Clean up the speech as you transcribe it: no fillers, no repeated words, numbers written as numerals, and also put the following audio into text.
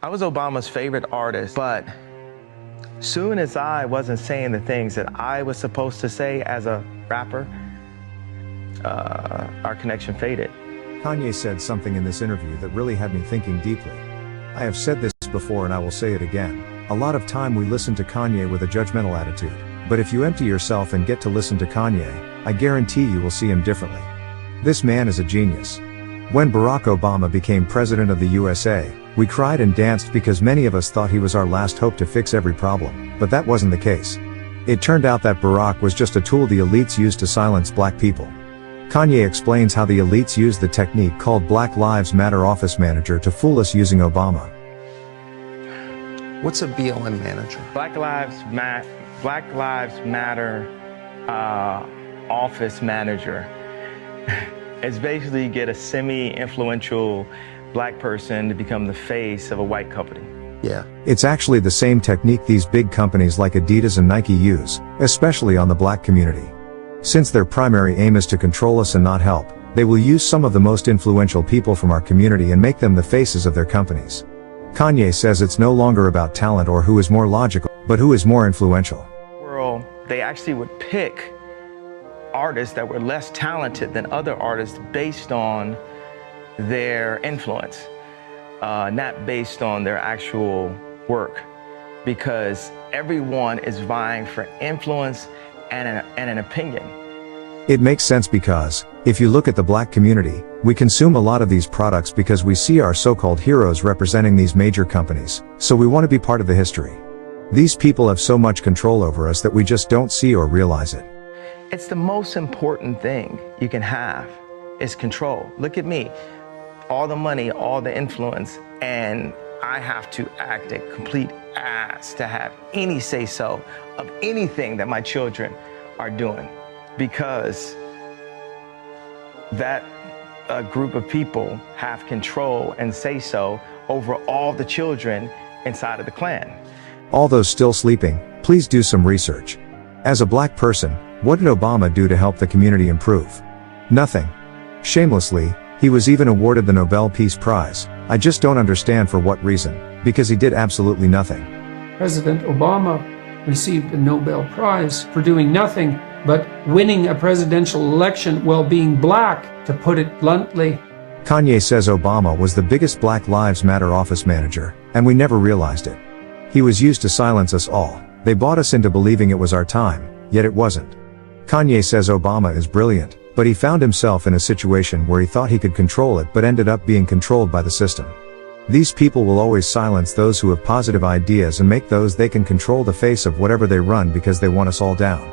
I was Obama's favorite artist, but soon as I wasn't saying the things that I was supposed to say as a rapper, our connection faded. Kanye said something in this interview that really had me thinking deeply. I have said this before and I will say it again. A lot of time we listen to Kanye with a judgmental attitude. But if you empty yourself and get to listen to Kanye, I guarantee you will see him differently. This man is a genius. When Barack Obama became president of the USA, we cried and danced because many of us thought he was our last hope to fix every problem, but that wasn't the case. It turned out that Barack was just a tool the elites used to silence black people. Kanye explains how the elites used the technique called Black Lives Matter office manager to fool us using Obama. What's a BLM manager? Black Lives Matter office manager. It's basically you get a semi-influential black person to become the face of a white company. Yeah. It's actually the same technique these big companies like Adidas and Nike use, especially on the black community. Since their primary aim is to control us and not help, they will use some of the most influential people from our community and make them the faces of their companies. Kanye says it's no longer about talent or who is more logical, but who is more influential. Well, they actually would pick artists that were less talented than other artists based on their influence, not based on their actual work, because everyone is vying for influence and an opinion. It makes sense because, if you look at the black community, we consume a lot of these products because we see our so-called heroes representing these major companies, so we want to be part of the history. These people have so much control over us that we just don't see or realize it. It's the most important thing you can have, is control. Look at me, all the money, all the influence, and I have to act a complete ass to have any say-so of anything that my children are doing, because that group of people have control and say-so over all the children inside of the Klan. All those still sleeping, please do some research. As a black person, what did Obama do to help the community improve? Nothing. Shamelessly, he was even awarded the Nobel Peace Prize. I just don't understand for what reason, because he did absolutely nothing. President Obama received a Nobel Prize for doing nothing but winning a presidential election while being black, to put it bluntly. Kanye says Obama was the biggest Black Lives Matter office manager, and we never realized it. He was used to silence us all. They bought us into believing it was our time, yet it wasn't. Kanye says Obama is brilliant, but he found himself in a situation where he thought he could control it but ended up being controlled by the system. These people will always silence those who have positive ideas and make those they can control the face of whatever they run because they want us all down.